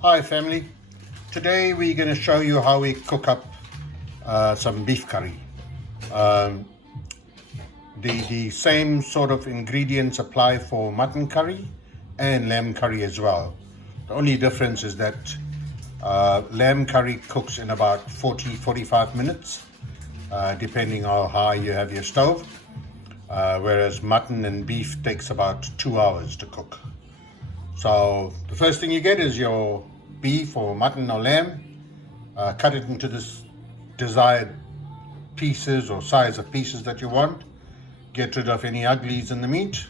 Hi family, today we're going to show you how we cook up some beef curry. Um, the same sort of ingredients apply for mutton curry and lamb curry as well. The only difference is that lamb curry cooks in about 40-45 minutes depending on how high you have your stove, whereas mutton and beef takes about 2 hours to cook. So the first thing you get is your beef or mutton or lamb. Cut it into this desired pieces or size of pieces that you want. Get rid of any uglies in the meat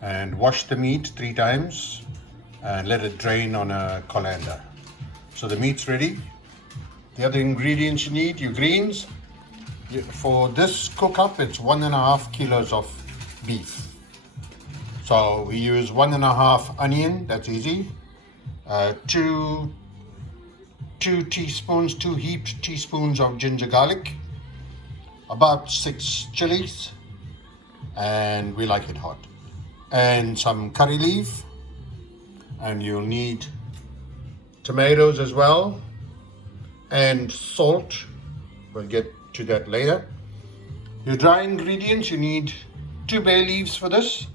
and wash the meat 3 times and let it drain on a colander. So the meat's ready. The other ingredients you need, your greens. For this cook up, it's 1.5 kilos of beef. So we use 1.5 onion, that's easy. 2 heaped teaspoons of ginger garlic, about 6 chilies, and we like it hot, and some curry leaf, and you'll need tomatoes as well, and salt. We'll get to that later. Your dry ingredients, you need 2 bay leaves for this,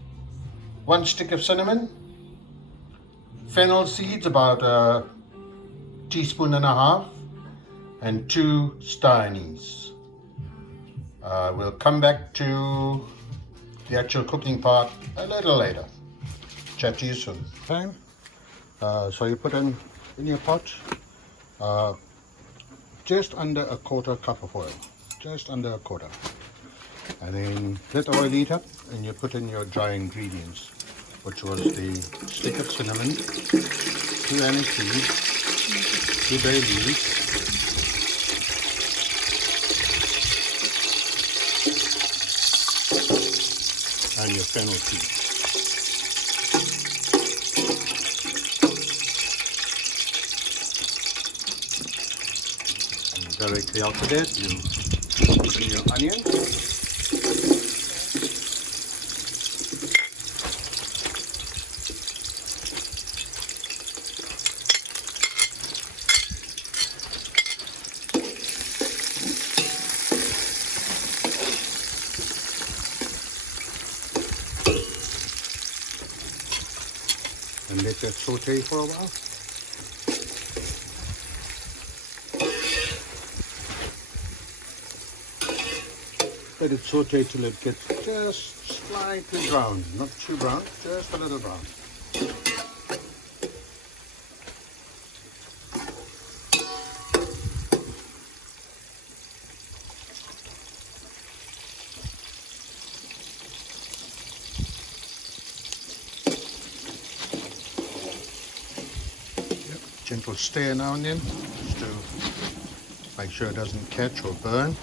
1 stick of cinnamon, fennel seeds, about 1.5 teaspoons, and 2 star anise. We'll come back to the actual cooking part a little later. Chat to you soon. Okay. So you put in your pot just under a 1/4 cup of oil, just under a 1/4, and then let the oil heat up, and you put in your dry ingredients, which was the stick of cinnamon, 2 anise seeds, 2 bay leaves, and your fennel seeds. And directly after that, you put in your onion. And let that saute for a while. Let it saute till it gets just slightly brown, not too brown, just a little brown. Gentle stir now and then, just to make sure it doesn't catch or burn.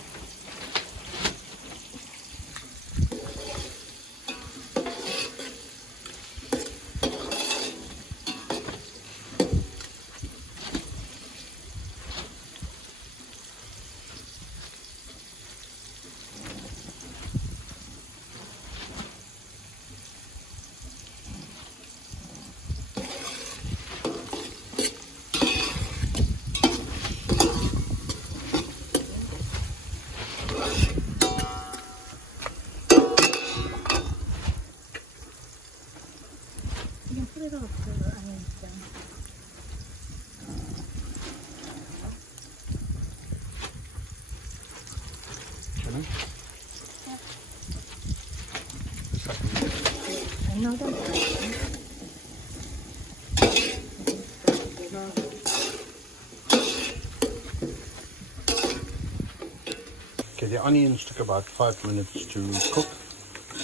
Okay, the onions took about 5 minutes to cook.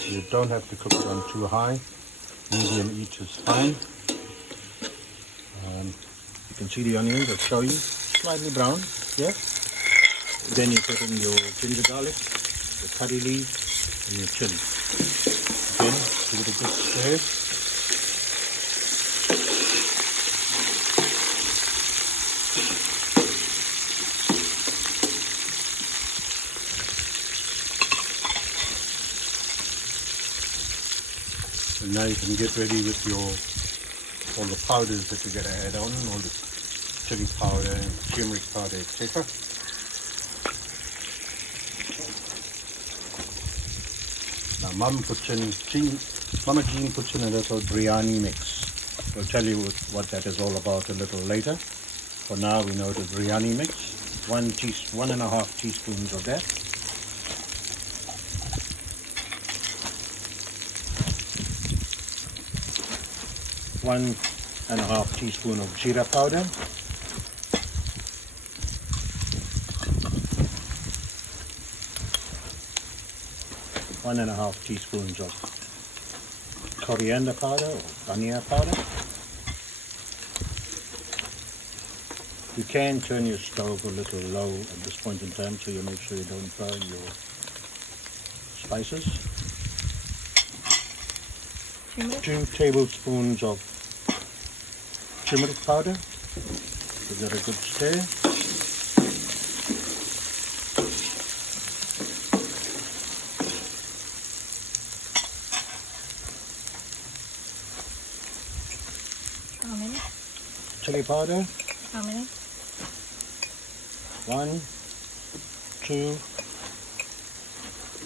You don't have to cook it on too high. Medium heat is fine. You can see the onions, I'll show you, slightly brown, yeah? Then you put in your ginger garlic, the curry leaves, and your chili. Again, give it a good stir. And now you can get ready with all the powders that you're going to add on, all the chili powder, turmeric powder, etc. Now Mama Jean puts in a little biryani mix. We'll tell you what that is all about a little later. For now we know the biryani mix. 1.5 teaspoons of that. One and a half teaspoon of jeera powder. One and a half teaspoons of coriander powder or dhania powder. You can turn your stove a little low at this point in time so you make sure you don't burn your spices. 2 tablespoons of turmeric powder. Give that a good stir. How many? Chili powder. How many? 1, 2,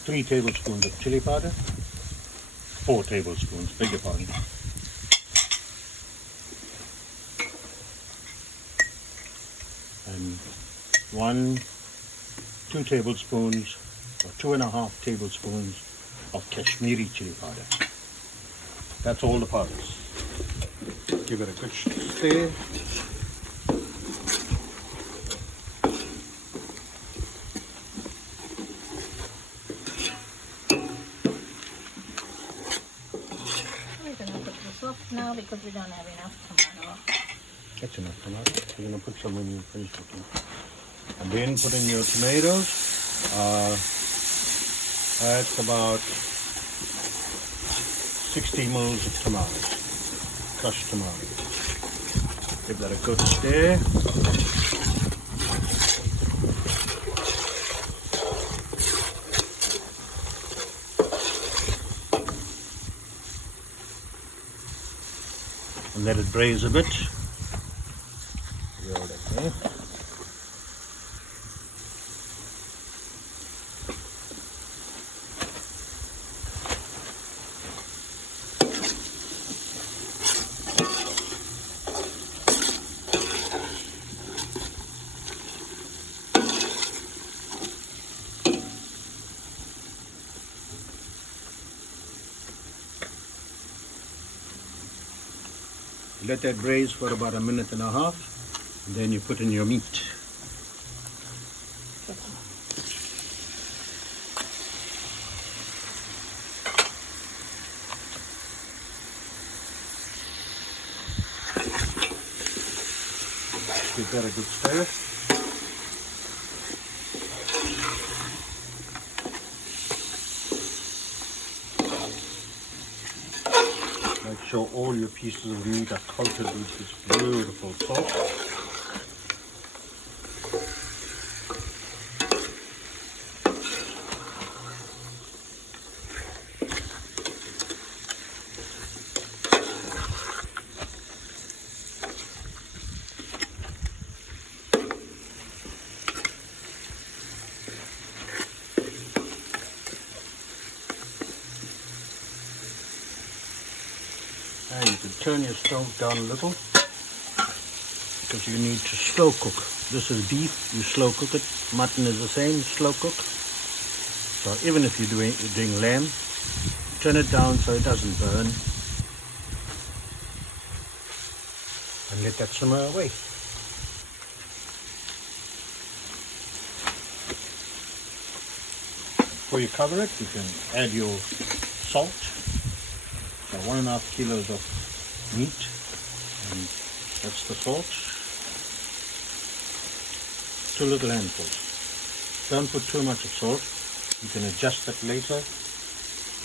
3 tablespoons of chili powder. 4 tablespoons, beg your pardon. And 2 tablespoons or 2.5 tablespoons of Kashmiri chili powder. That's all the powders. Give it a good stir. Now because we don't have enough tomato. That's enough tomato. You're going to put some when you finish cooking. And then put in your tomatoes. That's about 60 mils of tomatoes. Crushed tomatoes. Give that a good stir. And let it braise a bit. Roll it there. Let that braise for about 1.5 minutes, and then you put in your meat. Give that a good stir. Make sure all your pieces of meat are coated with this beautiful salt. And you can turn your stove down a little because you need to slow cook. This is beef, you slow cook it. Mutton is the same, slow cook. So even if you're doing lamb, turn it down so it doesn't burn. And let that simmer away. Before you cover it, you can add your salt. So 1.5 kilos of meat, and that's the salt. 2 little handfuls. Don't put too much of salt. You can adjust that later.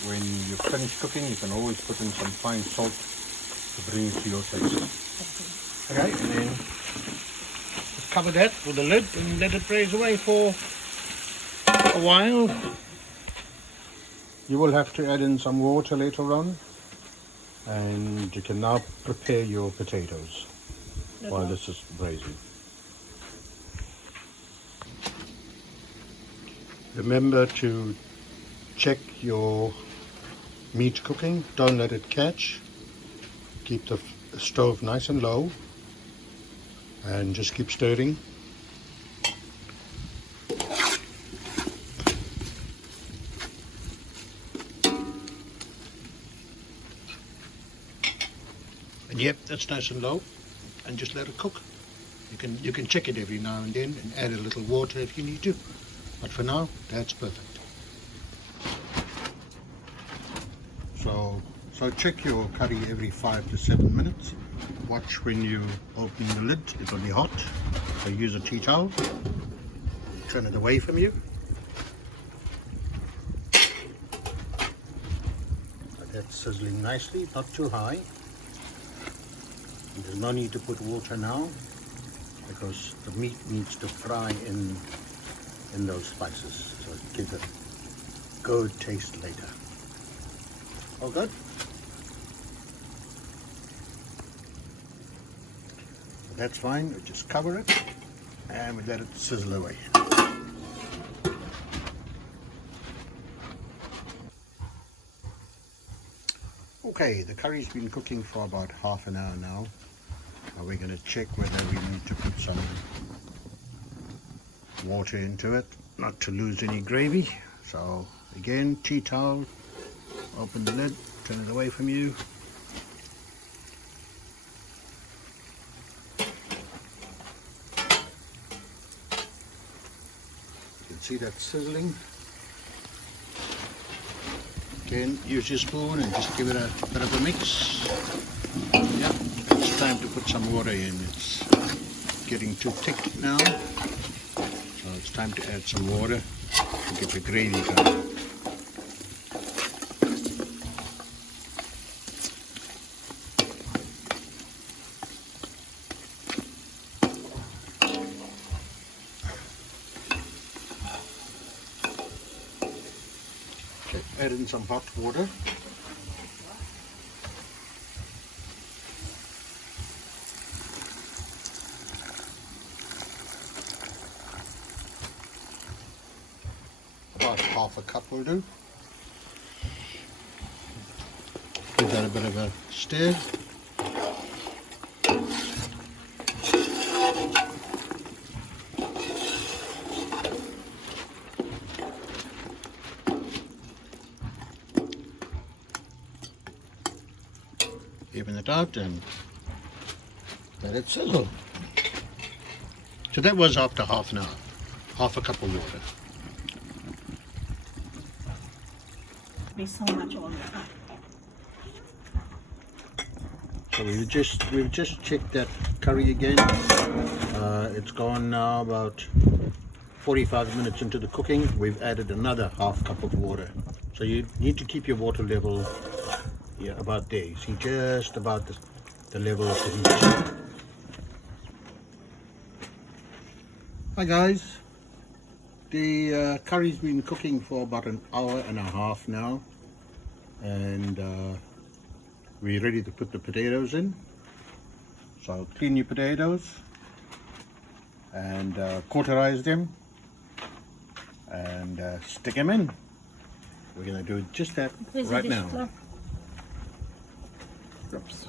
When you're finished cooking, you can always put in some fine salt to bring it to your taste. Okay, and then just cover that with a lid and let it braise away for a while. You will have to add in some water later on. And you can now prepare your potatoes. while this is braising. Remember to check your meat cooking. Don't let it catch. Keep the stove nice and low and just keep stirring. And yep, that's nice and low, and just let it cook. You can check it every now and then and add a little water if you need to, but for now that's perfect. So check your curry every 5 to 7 minutes. Watch when you open the lid, it will be hot. So use a tea towel, turn it away from you. That's sizzling nicely, not too high. There's no need to put water now because the meat needs to fry in those spices. So give it a good taste later. All good? That's fine. We just cover it and we let it sizzle away. Okay, the curry's been cooking for about half an hour now. Now we're going to check whether we need to put some water into it, not to lose any gravy. So again, tea towel, open the lid, turn it away from you. You can see that sizzling. Again, use your spoon and just give it a bit of a mix. Yeah, it's time to put some water in. It's getting too thick now, so it's time to add some water to get the gravy going. Add in some hot water. About half a cup will do. Give that a bit of a stir. Even it out and let it sizzle. So that was after half an hour, half a cup of water. Be so much all the time. So we've just checked that curry again. It's gone now about 45 minutes into the cooking. We've added another half cup of water. So you need to keep your water level about there. You see, just about the level of the heat. Hi guys, the curry's been cooking for about an hour and a half now, and we're ready to put the potatoes in. So clean your potatoes and cauterize them and stick them in. We're going to do just that right now. Oops.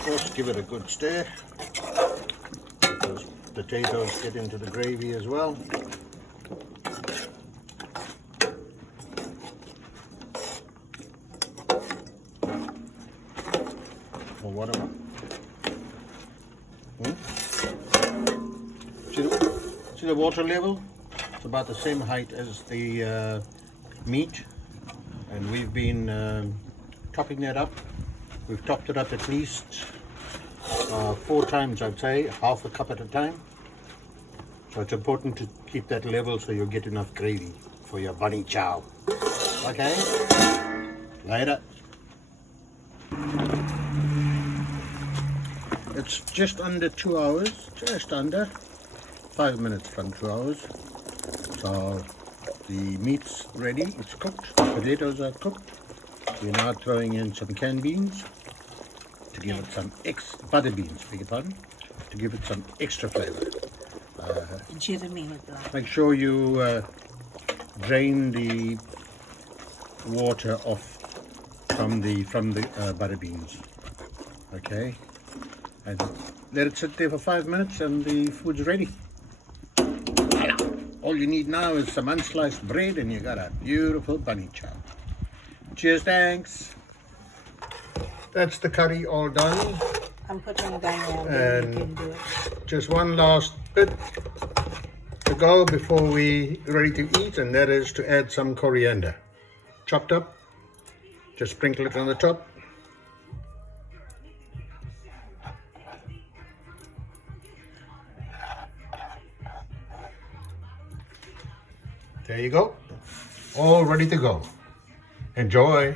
First, give it a good stir. Those potatoes get into the gravy as well. Or whatever. See the water level? It's about the same height as the meat, and we've been topping that up. We've topped it up at least 4 times, I'd say, half a cup at a time. So it's important to keep that level so you'll get enough gravy for your bunny chow. Okay? Later. It's just under 2 hours, just under. 5 minutes from 2 hours. So the meat's ready, it's cooked, the potatoes are cooked. We're now throwing in some canned beans to give it some butter beans, beg your pardon, to give it some extra flavor. And share the meal with love. Make sure you drain the water off from the butter beans. Okay, and let it sit there for 5 minutes and the food's ready. Voila. All you need now is some unsliced bread and you got a beautiful bunny chow. Cheers, thanks. That's the curry all done. I'm putting it down now, And you can do it. just one last bit to go before we ready to eat, and that is to add some coriander. Chopped up, just sprinkle it on the top. There you go, all ready to go. Enjoy.